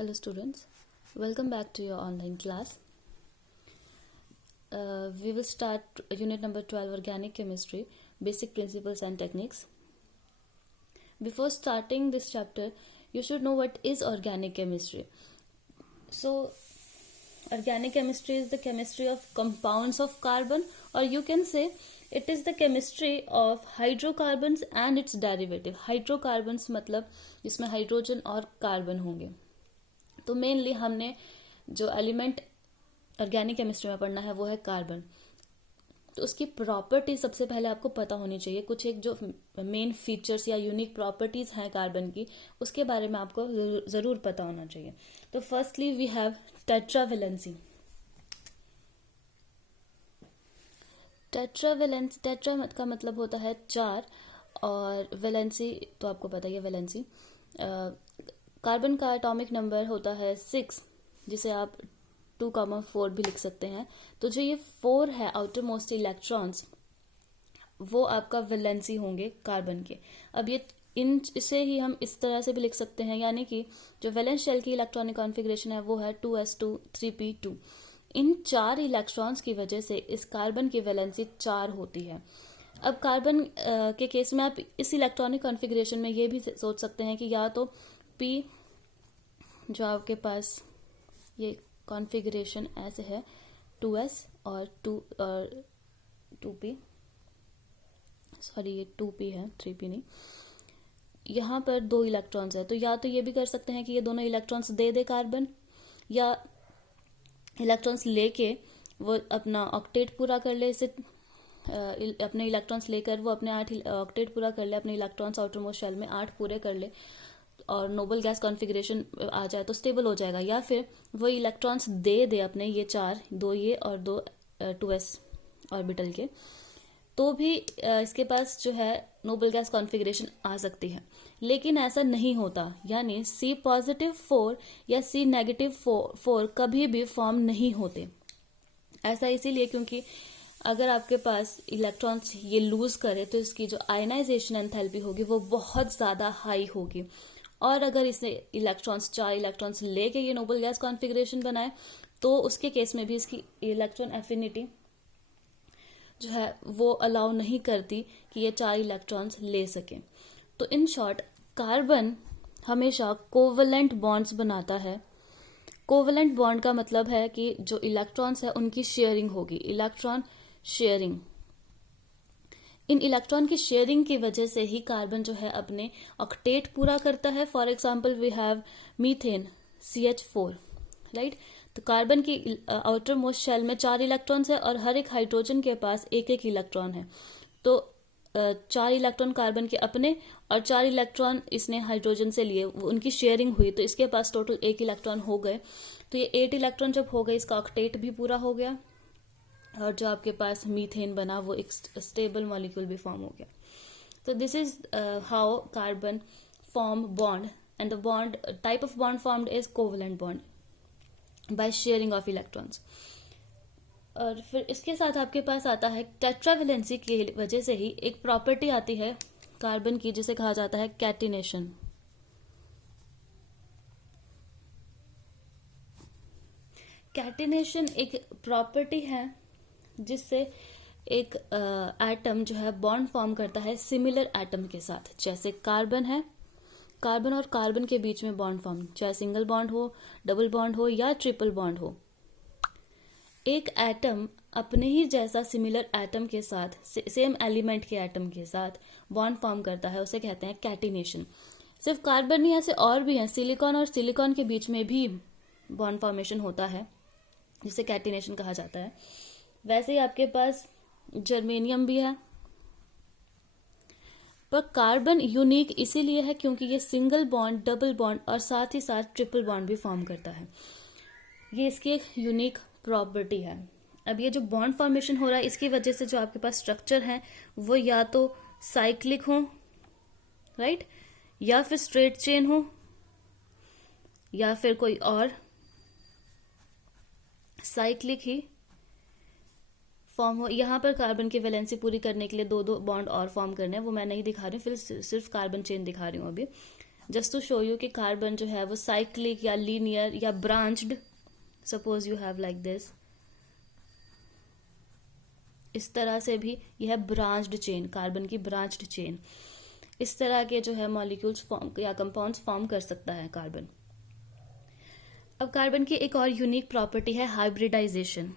Hello students, welcome back to your online class. We will start unit number 12, Organic Chemistry, Basic Principles and Techniques. Before starting this chapter, you should know what is organic chemistry. So, organic chemistry is the chemistry of compounds of carbon, or you can say it is the chemistry of hydrocarbons and its derivative. Hydrocarbons मतलब जिसमें hydrogen और carbon होंगे. तो mainly हमने जो element organic chemistry में पढ़ना है वो है कार्बन. तो उसकी प्रॉपर्टी सबसे पहले आपको पता होनी चाहिए. कुछ एक जो मेन फीचर्स या यूनिक प्रॉपर्टीज हैं कार्बन की, उसके बारे में आपको जरूर पता होना चाहिए. तो firstly we have tetravalency. Tetra का मतलब होता है चार, और वैलेंसी तो आपको पता ही है. वैलेंसी कार्बन का एटॉमिक नंबर होता है 6, जिसे आप 2,4 भी लिख सकते हैं. तो जो ये 4 है आउटर मोस्ट इलेक्ट्रॉन्स, वो आपका वैलेंसी होंगे कार्बन के. अब ये इसे ही हम इस तरह से भी लिख सकते हैं, यानी कि जो वैलेंस शेल की इलेक्ट्रॉनिक कॉन्फ़िगरेशन है वो है 2s2 3p2. इन 4 इलेक्ट्रॉन्स की वजह से इस कार्बन की वैलेंसी 4 होती है. अब कार्बन के केस में आप इस इलेक्ट्रॉनिक कॉन्फ़िगरेशन में ये भी सोच सकते हैं कि या तो P जो आपके पास ये कॉन्फ़िगरेशन ऐसे है 2s और 2p, सॉरी ये 2p है 3p नहीं. यहाँ पर 2 इलेक्ट्रॉन्स है, तो या तो ये भी कर सकते हैं कि ये दोनों इलेक्ट्रॉन्स दे कार्बन, या इलेक्ट्रॉन्स लेके वो अपना ऑक्टेट पूरा कर ले. इसे अपने इलेक्ट्रॉन्स लेकर वो अपने 8 ऑक्टेट पूरा कर ले, अपने इलेक्ट्रॉन्स आउटर मोस्ट शेल में 8 पूरे कर ले और नोबल गैस कॉन्फ़िगरेशन आ जाए तो स्टेबल हो जाएगा. या फिर वो इलेक्ट्रॉन्स दे अपने ये 4, 2 ये और 2 2s ऑर्बिटल के, तो भी इसके पास जो है नोबल गैस कॉन्फ़िगरेशन आ सकती है. लेकिन ऐसा नहीं होता, यानी C+4 या C-4 कभी भी फॉर्म नहीं होते. ऐसा इसीलिए क्योंकि अगर आपके पास इलेक्ट्रॉन्स ये लूज करे तो इसकी जो आयनाइजेशन एंथैल्पी होगी वो बहुत ज़्यादा हाई होगी. और अगर इसे इलेक्ट्रॉन्स 4 इलेक्ट्रॉन्स लेके ये नोबल गैस कॉन्फ़िगरेशन बनाए तो उसके केस में भी इसकी इलेक्ट्रॉन एफिनिटी जो है वो अलाउ नहीं करती कि ये 4 इलेक्ट्रॉन्स ले सके. तो इन शॉर्ट कार्बन हमेशा कोवलेंट बॉन्ड्स बनाता है. कोवलेंट बॉन्ड का मतलब है कि जो इलेक्ट्रॉन्स है उनकी शेयरिंग होगी, इलेक्ट्रॉन शेयरिंग. इन इलेक्ट्रॉन की शेयरिंग की वजह से ही कार्बन जो है अपने ऑक्टेट पूरा करता है. For example we have methane CH4, right. तो कार्बन की आउटर मोस्ट शेल में 4 इलेक्ट्रॉन्स है और हर एक हाइड्रोजन के पास एक एक इलेक्ट्रॉन है. तो 4 इलेक्ट्रॉन कार्बन के अपने और 4 इलेक्ट्रॉन इसने हाइड्रोजन से लिए, उनकी शेयरिंग हुई, तो इसके पास टोटल 1 इलेक्ट्रॉन हो गए. तो ये 8 इलेक्ट्रॉन जब हो गए, इसका ऑक्टेट भी पूरा हो गया और जो आपके पास मीथेन बना वो एक स्टेबल मॉलिक्यूल भी फॉर्म हो गया. तो this is how carbon form bond, and the bond type of bond formed is covalent bond by sharing of electrons. और फिर इसके साथ आपके पास आता है टेट्रावेलेंसी की वजह से ही एक प्रॉपर्टी आती है कार्बन की जिसे कहा जाता है कैटिनेशन. कैटिनेशन एक प्रॉपर्टी है जिससे एक एटम जो है बॉन्ड फॉर्म करता है सिमिलर एटम के साथ. जैसे कार्बन है, कार्बन और कार्बन के बीच में बॉन्ड फॉर्म, चाहे सिंगल बॉन्ड हो, डबल बॉन्ड हो या ट्रिपल बॉन्ड हो, एक एटम अपने ही जैसा सिमिलर एटम के साथ, सेम एलिमेंट के एटम के साथ बॉन्ड फॉर्म करता है, उसे कहते हैं कैटिनेशन. सिर्फ कार्बन नहीं, ऐसे और भी हैं. सिलिकॉन और सिलिकॉन के बीच में भी बॉन्ड फॉर्मेशन होता है जिसे कैटिनेशन कहा जाता है. वैसे ही आपके पास जर्मेनियम भी है. पर कार्बन यूनिक इसीलिए है क्योंकि ये सिंगल बॉन्ड, डबल बॉन्ड और साथ ही साथ ट्रिपल बॉन्ड भी फॉर्म करता है. ये इसकी एक यूनिक प्रॉपर्टी है. अब ये जो बॉन्ड फॉर्मेशन हो रहा है इसकी वजह से जो आपके पास स्ट्रक्चर है वो या तो साइक्लिक हो, राइट, या फिर स्ट्रेट चेन हो, या फिर कोई और साइक्लिक ही फॉर्म हो. यहाँ पर कार्बन की वैलेंसी पूरी करने के लिए 2 बॉन्ड और फॉर्म करने हैं, वो मैं नहीं दिखा रही हूँ, फिर सिर्फ कार्बन चेन दिखा रही हूँ अभी. जस्ट टू शो यू कि कार्बन जो है वो साइक्लिक या लीनियर या branched, suppose you have like this, इस तरह से भी यह ब्रांच्ड चेन, कार्बन की ब्रांच्ड चेन, इस तरह के जो है मॉलिक्यूल्स फॉर्म या कंपाउंड्स फॉर्म कर सकता है कार्बन। अब कार्बन की एक और यूनिक प्रॉपर्टी है हाइब्रिडाइजेशन।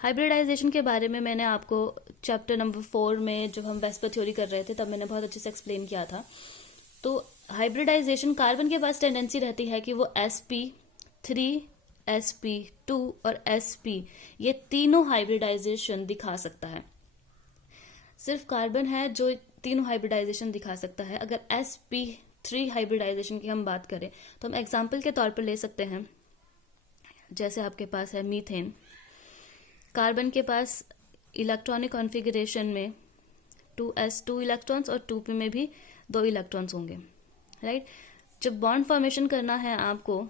हाइब्रिडाइजेशन के बारे में मैंने आपको चैप्टर नंबर 4 में जब हम वेस्पर थ्योरी कर रहे थे तब मैंने बहुत अच्छे से एक्सप्लेन किया था। तो हाइब्रिडाइजेशन, कार्बन के पास टेंडेंसी रहती है कि वो sp3, sp2 और sp, ये तीनों हाइब्रिडाइजेशन दिखा सकता है। सिर्फ कार्बन है जो तीनों हाइब्रिडाइजेशन दिखा सकता है। अगर sp3 हाइब्रिडाइजेशन की हम बात करें तो हम एग्जाम्पल के तौर पर ले सकते हैं, जैसे आपके पास है मीथेन। कार्बन के पास इलेक्ट्रॉनिक कॉन्फ़िगरेशन में 2s2 इलेक्ट्रॉन्स और 2p में भी 2 इलेक्ट्रॉन्स होंगे, राइट। जब बॉन्ड फॉर्मेशन करना है आपको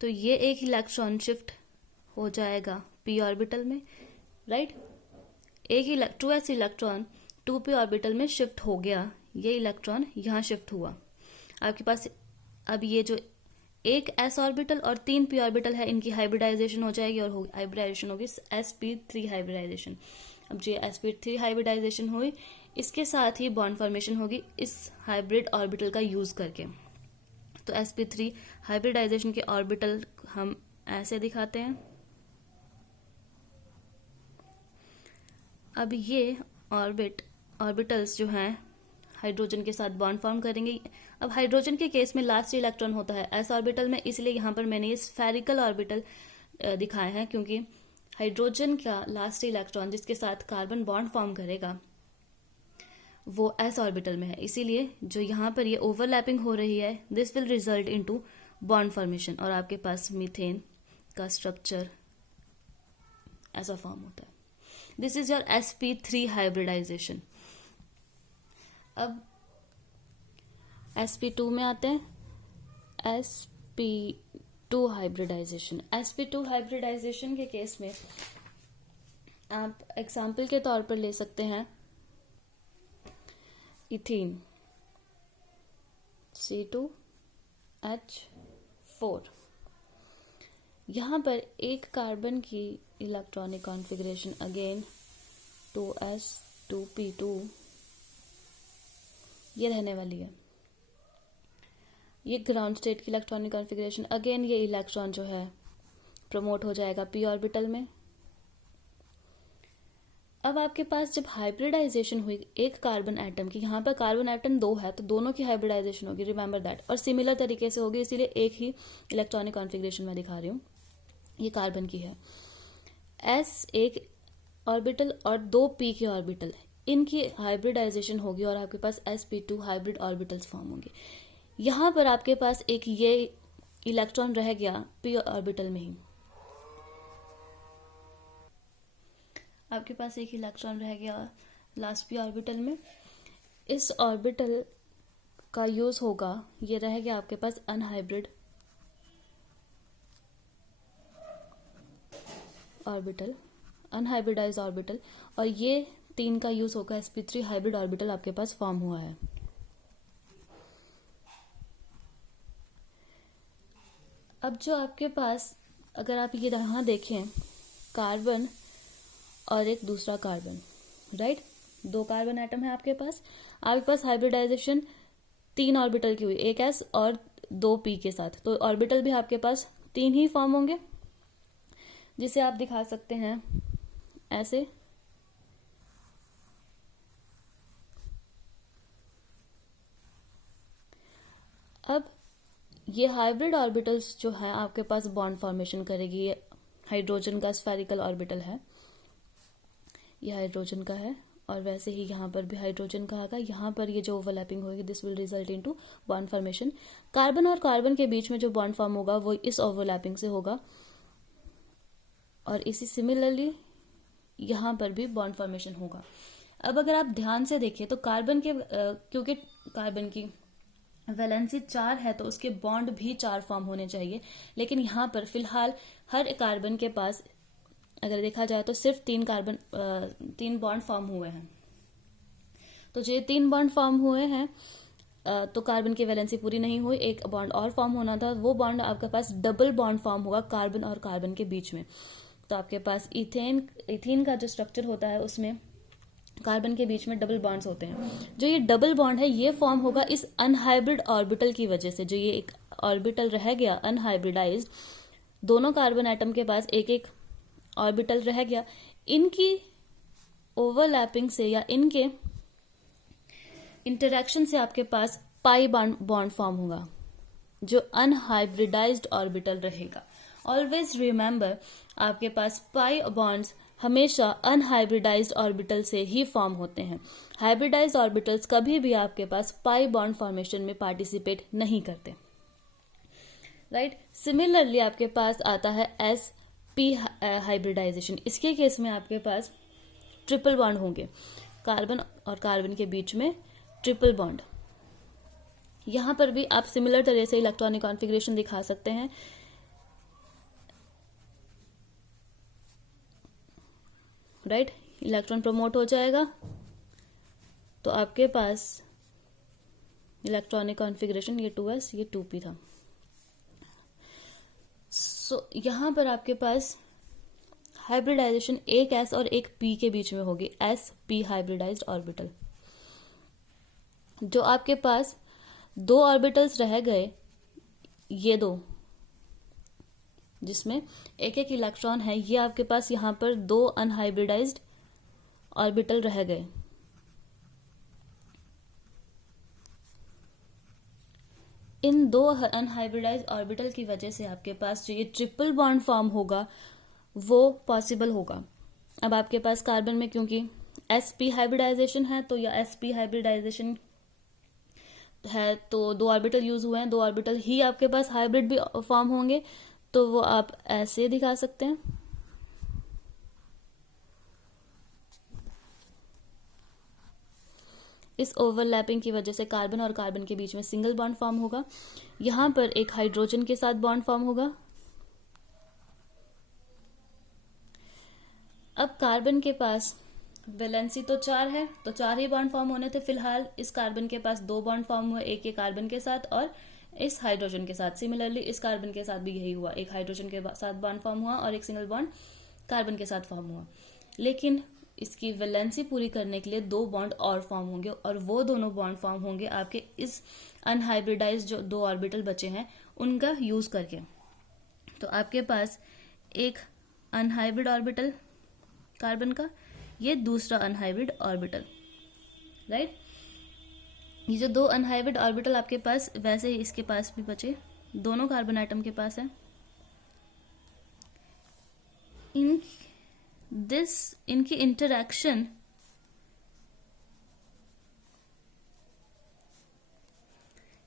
तो ये एक इलेक्ट्रॉन शिफ्ट हो जाएगा p ऑर्बिटल में, राइट। एक 2s इलेक्ट्रॉन 2p ऑर्बिटल में शिफ्ट हो गया, ये इलेक्ट्रॉन यहाँ शिफ्ट हुआ। आपके पास अब ये जो एक s ऑर्बिटल और 3 p ऑर्बिटल है, इनकी हाइब्रिडाइजेशन हो जाएगी और हाइब्रिडाइजेशन होगी sp3 हाइब्रिडाइजेशन। अब जो sp3 हाइब्रिडाइजेशन हुई, इसके साथ ही बॉन्ड फॉर्मेशन होगी इस हाइब्रिड ऑर्बिटल का यूज करके। तो sp3 हाइब्रिडाइजेशन के ऑर्बिटल हम ऐसे दिखाते हैं। अब ये ऑर्बिटल्स जो हैं हाइड्रोजन के साथ बॉन्ड फॉर्म करेंगे। अब हाइड्रोजन के केस में लास्ट इलेक्ट्रॉन होता है s ऑर्बिटल में, इसलिए यहाँ पर मैंने ये स्फेरिकल ऑर्बिटल दिखाए हैं, क्योंकि हाइड्रोजन का लास्ट इलेक्ट्रॉन जिसके साथ कार्बन बॉन्ड फॉर्म करेगा वो s ऑर्बिटल में है। इसीलिए जो यहाँ पर ये ओवरलैपिंग हो रही है, this will result into bond formation, और आपके पास मीथेन का स्ट्रक्चर ऐसा फॉर्म होता है। This is your sp3 hybridisation. अब sp2 में आते हैं, sp2 हाइब्रिडाइजेशन। sp2 हाइब्रिडाइजेशन के केस में आप एग्जाम्पल के तौर पर ले सकते हैं इथीन C2H4। यहाँ पर एक कार्बन की इलेक्ट्रॉनिक कॉन्फ़िगरेशन अगेन 2s2p2 ये रहने वाली है। ये ग्राउंड स्टेट की इलेक्ट्रॉनिक कॉन्फ़िगरेशन, अगेन ये इलेक्ट्रॉन जो है प्रमोट हो जाएगा p ऑर्बिटल में। अब आपके पास जब हाइब्रिडाइजेशन हुई एक कार्बन एटम की, यहाँ पर कार्बन एटम 2 है तो दोनों की हाइब्रिडाइजेशन होगी, रिमेंबर दैट, और सिमिलर तरीके से होगी, इसीलिए एक ही इलेक्ट्रॉनिक कॉन्फ़िगरेशन में दिखा रही हूँ। ये कार्बन की है, s एक ऑर्बिटल और 2 p के ऑर्बिटल, इनकी हाइब्रिडाइजेशन होगी और आपके पास sp2 हाइब्रिड ऑर्बिटल्स फॉर्म होंगे। यहाँ पर आपके पास एक ये इलेक्ट्रॉन रह गया p ऑर्बिटल में ही, आपके पास एक इलेक्ट्रॉन रह गया लास्ट p ऑर्बिटल में। इस ऑर्बिटल का यूज होगा, ये रह गया आपके पास अनहाइब्रिड ऑर्बिटल, अनहाइब्रिडाइज ऑर्बिटल, और ये 3 का यूज होगा, sp3 हाइब्रिड ऑर्बिटल आपके पास फॉर्म हुआ है। अब जो आपके पास, अगर आप ये यहाँ देखें, कार्बन और एक दूसरा कार्बन, राइट, 2 कार्बन एटम है आपके पास हाइब्रिडाइजेशन 3 ऑर्बिटल की हुई, एक s और 2 p के साथ, तो ऑर्बिटल भी आपके पास 3 ही फॉर्म होंगे, जिसे आप दिखा सकते हैं ऐसे। अब ये हाइब्रिड ऑर्बिटल्स जो है आपके पास बॉन्ड फॉर्मेशन करेगी। ये हाइड्रोजन का स्फेरिकल ऑर्बिटल है, ये हाइड्रोजन का है, और वैसे ही यहाँ पर भी हाइड्रोजन का आएगा। यहाँ पर ये जो ओवरलैपिंग होगी, this will result into bond formation. Carbon और कार्बन के बीच में जो बॉन्ड फॉर्म होगा वो इस ओवरलैपिंग से होगा, और इसी सिमिलरली यहाँ पर भी बॉन्ड फॉर्मेशन होगा। अब अगर आप ध्यान से देखें तो कार्बन के क्योंकि कार्बन की वैलेंसी 4 है तो उसके बॉन्ड भी 4 फॉर्म होने चाहिए, लेकिन यहाँ पर फिलहाल हर कार्बन के पास अगर देखा जाए तो सिर्फ 3 बॉन्ड फॉर्म हुए हैं। तो जो 3 बॉन्ड फॉर्म हुए हैं तो कार्बन की वैलेंसी पूरी नहीं हुई, एक बॉन्ड और फॉर्म होना था, वो बॉन्ड आपके पास डबल बॉन्ड फॉर्म होगा कार्बन और कार्बन के बीच में। तो आपके पास इथेन का जो स्ट्रक्चर होता है उसमें कार्बन के बीच में डबल बॉन्ड्स होते हैं। जो ये डबल बॉन्ड है ये फॉर्म होगा इस अनहाइब्रिड ऑर्बिटल की वजह से। जो ये एक ऑर्बिटल रह गया अनहाइब्रिडाइज्ड, दोनों कार्बन एटम के पास एक एक ऑर्बिटल रह गया, इनकी ओवरलैपिंग से या इनके इंटरेक्शन से आपके पास पाई बॉन्ड फॉर्म होगा जो अनहाइब्रिडाइज्ड ऑर्बिटल रहेगा। ऑलवेज रिमेंबर, आपके पास पाई बॉन्ड्स हमेशा अनहाइब्रिडाइज्ड ऑर्बिटल से ही फॉर्म होते हैं। हाइब्रिडाइज्ड ऑर्बिटल्स कभी भी आपके पास पाई बॉन्ड फॉर्मेशन में पार्टिसिपेट नहीं करते, राइट। सिमिलरली आपके पास आता है sp हाइब्रिडाइजेशन। इसके केस में आपके पास ट्रिपल बॉन्ड होंगे, कार्बन और कार्बन के बीच में ट्रिपल बॉन्ड। यहां पर भी आप सिमिलर तरह से इलेक्ट्रॉनिक कॉन्फ़िगरेशन दिखा सकते हैं। राइट, इलेक्ट्रॉन प्रमोट हो जाएगा तो आपके पास इलेक्ट्रॉनिक कॉन्फ़िगरेशन ये 2s ये 2p था। सो यहां पर आपके पास हाइब्रिडाइजेशन एक s और एक p के बीच में होगी, sp हाइब्रिडाइज्ड ऑर्बिटल। जो आपके पास 2 ऑर्बिटल्स रह गए, ये 2 जिसमें एक एक इलेक्ट्रॉन है, ये आपके पास यहाँ पर 2 अनहाइब्रिडाइज्ड ऑर्बिटल रह गए। इन 2 अनहाइब्रिडाइज्ड ऑर्बिटल की वजह से आपके पास जो ये ट्रिपल बॉन्ड फॉर्म होगा वो पॉसिबल होगा। अब आपके पास कार्बन में क्योंकि sp हाइब्रिडाइजेशन है तो या sp हाइब्रिडाइजेशन है तो 2 ऑर्बिटल यूज हुए हैं, 2 ऑर्बिटल ही आपके पास हाइब्रिड भी फॉर्म होंगे, तो वो आप ऐसे दिखा सकते हैं। इस ओवरलैपिंग की वजह से कार्बन और कार्बन के बीच में सिंगल बॉन्ड फॉर्म होगा। यहां पर एक हाइड्रोजन के साथ बॉन्ड फॉर्म होगा। अब कार्बन के पास वैलेंसी तो 4 है, तो 4 ही बॉन्ड फॉर्म होने थे फिलहाल। इस कार्बन के पास 2 बॉन्ड फॉर्म हुए, एक कार्बन के साथ और इस हाइड्रोजन के साथ। सिमिलरली इस कार्बन के साथ भी यही हुआ, एक हाइड्रोजन के साथ बॉन्ड फॉर्म हुआ और एक सिंगल बॉन्ड कार्बन के साथ फॉर्म हुआ। लेकिन इसकी वैलेंसी पूरी करने के लिए 2 बॉन्ड और फॉर्म होंगे और वो दोनों बॉन्ड फॉर्म होंगे आपके इस अनहाइब्रिडाइज्ड जो 2 ऑर्बिटल बचे हैं उनका यूज करके। तो आपके पास एक अनहाइब्रिड ऑर्बिटल कार्बन का, ये दूसरा अनहाइब्रिड ऑर्बिटल, राइट। ये जो 2 अनहाइब्रिड ऑर्बिटल आपके पास वैसे ही इसके पास भी बचे, दोनों कार्बन एटम के पास है।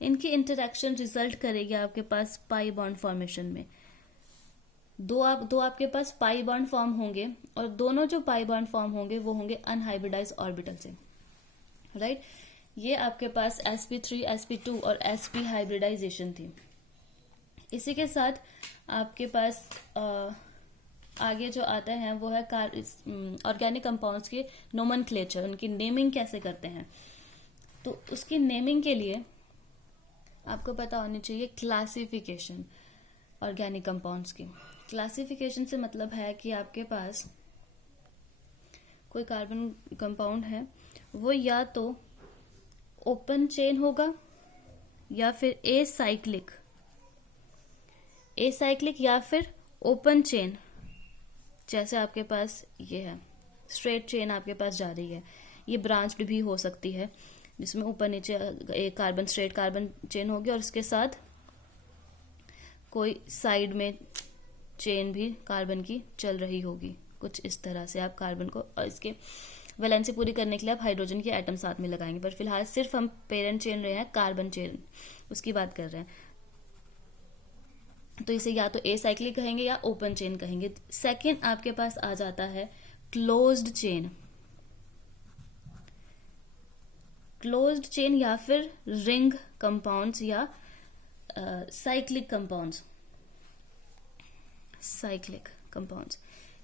इनकी इंटरैक्शन रिजल्ट करेगी आपके पास पाई बॉन्ड फॉर्मेशन में। दो आपके पास पाई बॉन्ड फॉर्म होंगे और दोनों जो पाई बॉन्ड फॉर्म होंगे वो होंगे अनहाइब्रिडाइज्ड ऑर्बिटल से, राइट। ये आपके पास sp3 sp2 और sp हाइब्रिडाइजेशन थी। इसी के साथ आपके पास आगे जो आता है वो है ऑर्गेनिक कंपाउंड्स के नोमेनक्लेचर, उनकी नेमिंग कैसे करते हैं। तो उसकी नेमिंग के लिए आपको पता होनी चाहिए क्लासिफिकेशन। ऑर्गेनिक कंपाउंड्स की क्लासिफिकेशन से मतलब है कि आपके पास कोई कार्बन कंपाउंड है, वो या तो ओपन चेन होगा या फिर एसाइक्लिक या फिर ओपन चेन। जैसे आपके पास ये है स्ट्रेट चेन आपके पास जा रही है, ये ब्रांच्ड भी हो सकती है जिसमें ऊपर नीचे एक कार्बन स्ट्रेट कार्बन चेन होगी और उसके साथ कोई साइड में चेन भी कार्बन की चल रही होगी। कुछ इस तरह से आप कार्बन को, और इसके वैलेंसी पूरी करने के लिए आप हाइड्रोजन के एटम साथ में लगाएंगे, पर फिलहाल सिर्फ हम पेरेंट चेन रहे हैं, कार्बन चेन उसकी बात कर रहे हैं। तो इसे या तो एसाइक्लिक कहेंगे या ओपन चेन कहेंगे। सेकेंड आपके पास आ जाता है क्लोज्ड चेन या फिर रिंग कंपाउंड्स या साइक्लिक कंपाउंड्स।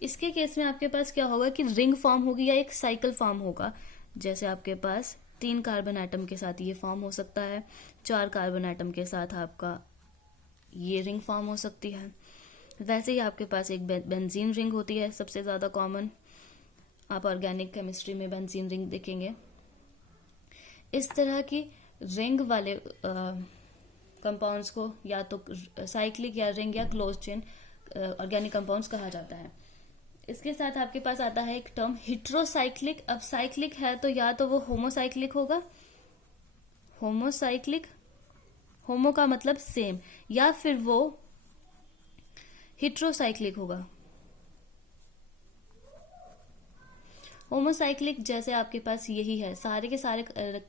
इसके केस में आपके पास क्या होगा कि रिंग फॉर्म होगी या एक साइकिल फॉर्म होगा। जैसे आपके पास 3 कार्बन एटम के साथ ये फॉर्म हो सकता है, 4 कार्बन एटम के साथ आपका ये रिंग फॉर्म हो सकती है। वैसे ही आपके पास एक बेंजीन रिंग होती है सबसे ज्यादा कॉमन, आप ऑर्गेनिक केमिस्ट्री में बेंजीन रिंग देखेंगे। इस तरह की रिंग वाले कंपाउंड्स को या तो साइक्लिक या रिंग या क्लोज चेन ऑर्गेनिक कंपाउंड्स कहा जाता है। इसके साथ आपके पास आता है एक टर्म हिट्रोसाइक्लिक। अब साइक्लिक है तो या तो वो होमोसाइक्लिक होगा, होमोसाइक्लिक, होमो का मतलब सेम, या फिर वो हिट्रोसाइक्लिक होगा। होमोसाइक्लिक जैसे आपके पास यही है, सारे के सारे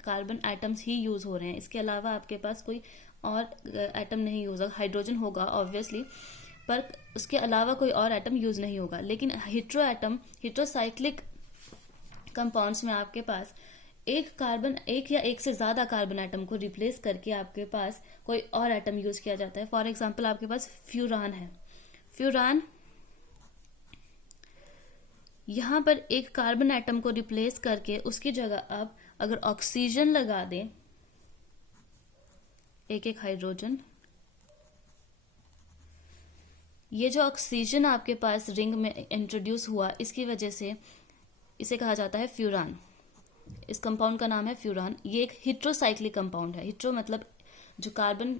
कार्बन एटम्स ही यूज हो रहे हैं, इसके अलावा आपके पास कोई और एटम नहीं यूज होगा। हाइड्रोजन होगा ऑब्वियसली, पर उसके अलावा कोई और एटम यूज नहीं होगा। लेकिन हिट्रोसाइक्लिक कंपाउंड्स में आपके पास एक या एक से ज्यादा कार्बन एटम को रिप्लेस करके आपके पास कोई और एटम यूज किया जाता है। फॉर एग्जाम्पल आपके पास फ्यूरान है। फ्यूरान यहां पर एक कार्बन एटम को रिप्लेस करके उसकी जगह आप अगर ऑक्सीजन लगा दें, एक हाइड्रोजन, ये जो ऑक्सीजन आपके पास रिंग में इंट्रोड्यूस हुआ, इसकी वजह से इसे कहा जाता है फ्यूरान। इस कंपाउंड का नाम है फ्यूरान। ये एक हिट्रोसाइक्लिक कंपाउंड है। हिट्रो मतलब जो कार्बन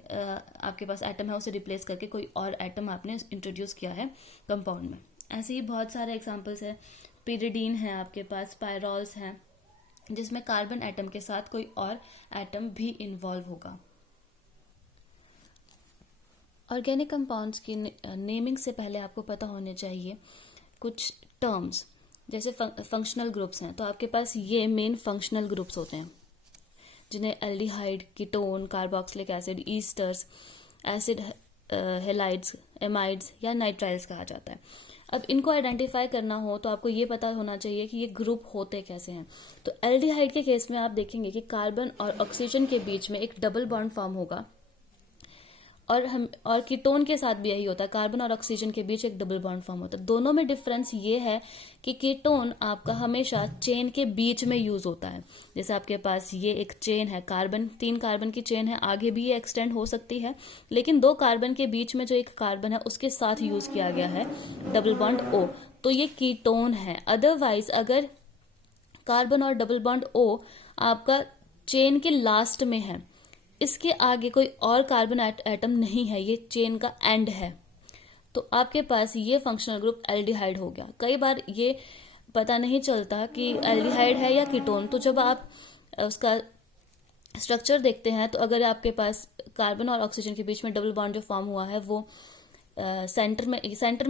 आपके पास एटम है उसे रिप्लेस करके कोई और एटम आपने इंट्रोड्यूस किया है कंपाउंड में। ऐसे ही बहुत सारे एग्जांपल्स है। पिरिडीन है आपके पास, पायरोल्स हैं, जिसमें कार्बन एटम के साथ कोई और एटम भी इन्वॉल्व होगा। ऑर्गेनिक कंपाउंड्स की नेमिंग से पहले आपको पता होने चाहिए कुछ टर्म्स। जैसे फंक्शनल ग्रुप्स हैं, तो आपके पास ये मेन फंक्शनल ग्रुप्स होते हैं, जिन्हें aldehyde, ketone, carboxylic acid, esters, acid halides, amides या नाइट्राइल्स कहा जाता है। अब इनको आइडेंटिफाई करना हो तो आपको ये पता होना चाहिए कि ये ग्रुप होते कैसे हैं। तो एल्डिहाइड के केस में आप देखेंगे कि कार्बन और ऑक्सीजन के बीच में एक डबल बॉन्ड फॉर्म होगा, और कीटोन के साथ भी यही होता है, कार्बन और ऑक्सीजन के बीच एक डबल बॉन्ड फॉर्म होता है। दोनों में डिफरेंस ये है कि कीटोन आपका हमेशा चेन के बीच में यूज होता है। जैसे आपके पास ये एक चेन है, 3 कार्बन की चेन है, आगे भी ये एक्सटेंड हो सकती है, लेकिन 2 कार्बन के बीच में जो एक कार्बन है उसके साथ यूज किया गया है डबल बॉन्ड O, तो ये कीटोन है। अदरवाइज अगर कार्बन और डबल बॉन्ड O आपका चेन के लास्ट में है, इसके आगे कोई और कार्बन एटम नहीं है, ये चेन का एंड है, तो आपके पास ये फंक्शनल ग्रुप एल्डिहाइड हो गया। कई बार ये पता नहीं चलता कि एल्डिहाइड है या कीटोन, तो जब आप उसका स्ट्रक्चर देखते हैं तो अगर आपके पास कार्बन और ऑक्सीजन के बीच में डबल बॉन्ड जो फॉर्म हुआ है वो सेंटर में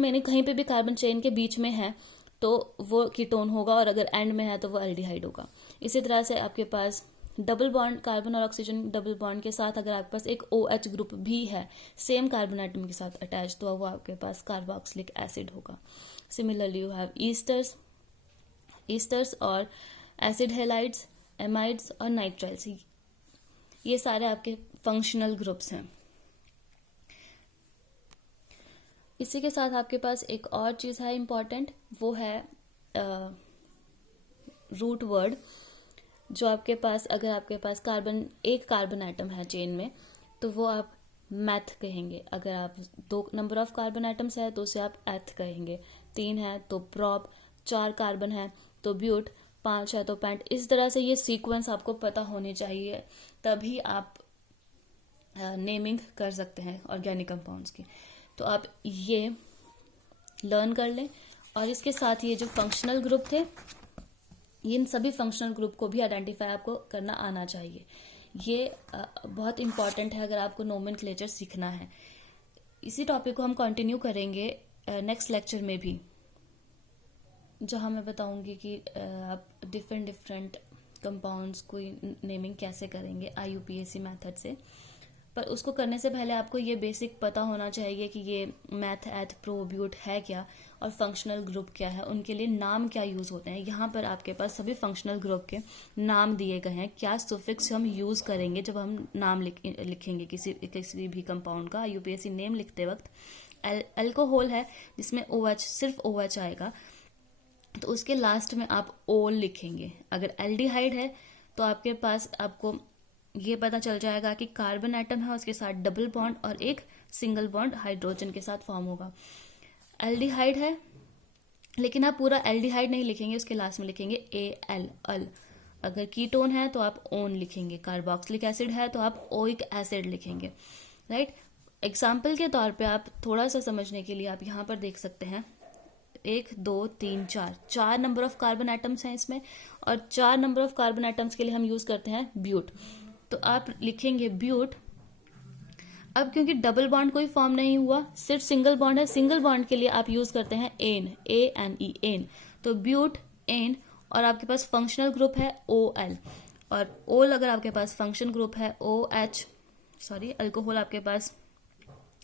नहीं, कहीं पे भी कार्बन चेन के बीच में है तो वो कीटोन होगा, और अगर एंड में है तो वो एल्डिहाइड होगा। इसी तरह से आपके पास डबल बॉन्ड, कार्बन और ऑक्सीजन डबल बॉन्ड के साथ अगर आपके पास एक OH ग्रुप भी है सेम कार्बन एटम के साथ अटैच, तो वो आपके पास कार्बोक्सिलिक एसिड होगा। सिमिलरली यू हैव ईस्टर्स और एसिड हेलाइड्स, एमाइड्स और नाइट्राइल्स, ये सारे आपके फंक्शनल ग्रुप्स हैं। इसी के साथ आपके पास एक और चीज है इंपॉर्टेंट, वो है रूट वर्ड। जो आपके पास, अगर आपके पास एक कार्बन एटम है चेन में, तो वो आप मैथ कहेंगे। अगर आप 2 नंबर ऑफ कार्बन एटम्स है तो उसे आप एथ कहेंगे। 3 है तो प्रोप, 4 कार्बन है तो ब्यूट, 5 है तो पेंट। इस तरह से ये सीक्वेंस आपको पता होनी चाहिए, तभी आप नेमिंग कर सकते हैं ऑर्गेनिक कंपाउंड्स की। तो आप ये लर्न कर लें, और इसके साथ ये जो फंक्शनल ग्रुप थे, इन सभी फंक्शनल ग्रुप को भी आइडेंटिफाई आपको करना आना चाहिए। ये बहुत इंपॉर्टेंट है अगर आपको नोमेनक्लेचर सीखना है। इसी टॉपिक को हम कंटिन्यू करेंगे नेक्स्ट लेक्चर में भी, जहां मैं बताऊंगी कि आप डिफरेंट कंपाउंड्स को नेमिंग कैसे करेंगे IUPAC मेथड से। पर उसको करने से पहले आपको ये बेसिक पता होना चाहिए कि ये मैथ, एथ, प्रो, ब्यूट है क्या, और फंक्शनल ग्रुप क्या है, उनके लिए नाम क्या यूज होते हैं। यहाँ पर आपके पास सभी फंक्शनल ग्रुप के नाम दिए गए हैं, क्या सुफिक्स हम यूज करेंगे जब हम नाम लिखेंगे किसी भी कंपाउंड का। IUPAC नेम लिखते वक्त अल्कोहल है जिसमें OH, सिर्फ OH आएगा, तो उसके लास्ट में आप ओल लिखेंगे। अगर एल्डिहाइड है तो आपके पास आपको ये पता चल जाएगा कि कार्बन एटम है, उसके साथ डबल बॉन्ड और एक सिंगल बॉन्ड हाइड्रोजन के साथ फॉर्म होगा। एल्डिहाइड है लेकिन आप पूरा एल्डिहाइड नहीं लिखेंगे, उसके लास्ट में लिखेंगे AL, अल। अगर कीटोन है तो आप ओन लिखेंगे। कार्बोक्सिलिक एसिड है तो आप ओइक एसिड लिखेंगे, राइट। एग्जाम्पल के तौर पे आप थोड़ा सा समझने के लिए आप यहाँ पर देख सकते हैं 1 2 3 4 4 नंबर ऑफ कार्बन एटम्स हैं इसमें, और 4 नंबर ऑफ कार्बन एटम्स के लिए हम यूज करते हैं ब्यूट। तो आप लिखेंगे ब्यूट। अब क्योंकि डबल बॉन्ड कोई फॉर्म नहीं हुआ, सिर्फ सिंगल बॉन्ड है, सिंगल बॉन्ड के लिए आप यूज करते हैं एन, ANE, एन। तो ब्यूट एन, और आपके पास फंक्शनल ग्रुप है OL, और ओल अगर आपके पास फंक्शन ग्रुप है OH, सॉरी अल्कोहल आपके पास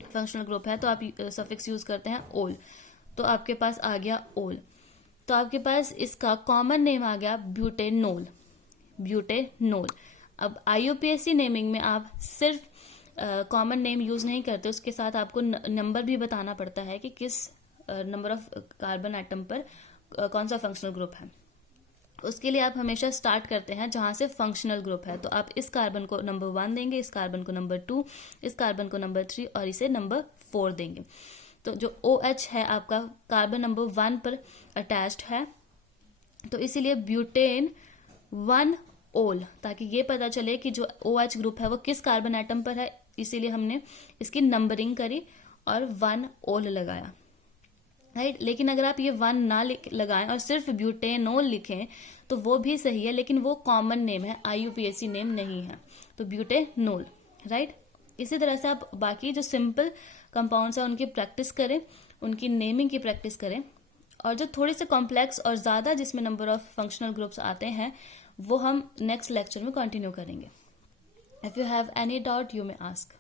फंक्शनल ग्रुप है तो आप सफिक्स यूज करते हैं ओल, तो आपके पास आ गया ओल। तो आपके पास इसका कॉमन नेम आ गया ब्यूटेनोल, ब्यूटेनोल। अब IUPAC नेमिंग में आप सिर्फ कॉमन नेम यूज नहीं करते, उसके साथ आपको नंबर भी बताना पड़ता है कि किस नंबर ऑफ कार्बन एटम पर कौन सा फंक्शनल ग्रुप है। उसके लिए आप हमेशा स्टार्ट करते हैं जहां से फंक्शनल ग्रुप है, तो आप इस कार्बन को नंबर 1 देंगे, इस कार्बन को नंबर 2, इस कार्बन को नंबर 3 और इसे नंबर 4 देंगे। तो जो OH है आपका कार्बन नंबर 1 पर अटैच्ड है, तो इसीलिए ब्यूटेन 1 ओल, ताकि ये पता चले कि जो OH ग्रुप है वो किस कार्बन एटम पर है, इसीलिए हमने इसकी नंबरिंग करी और 1 ओल लगाया, राइट। लेकिन अगर आप ये 1 ना लगाएं और सिर्फ ब्यूटेनोल लिखें तो वो भी सही है, लेकिन वो कॉमन नेम है, IUPAC नेम नहीं है, तो ब्यूटेनोल, राइट। इसी तरह से आप बाकी जो सिंपल कंपाउंड्स हैं उनकी प्रैक्टिस करें, उनकी नेमिंग की प्रैक्टिस करें, और जो थोड़े से कॉम्प्लेक्स और ज्यादा जिसमें नंबर ऑफ फंक्शनल ग्रुप्स आते हैं वो हम नेक्स्ट लेक्चर में कंटिन्यू करेंगे। If you have any doubt you may ask.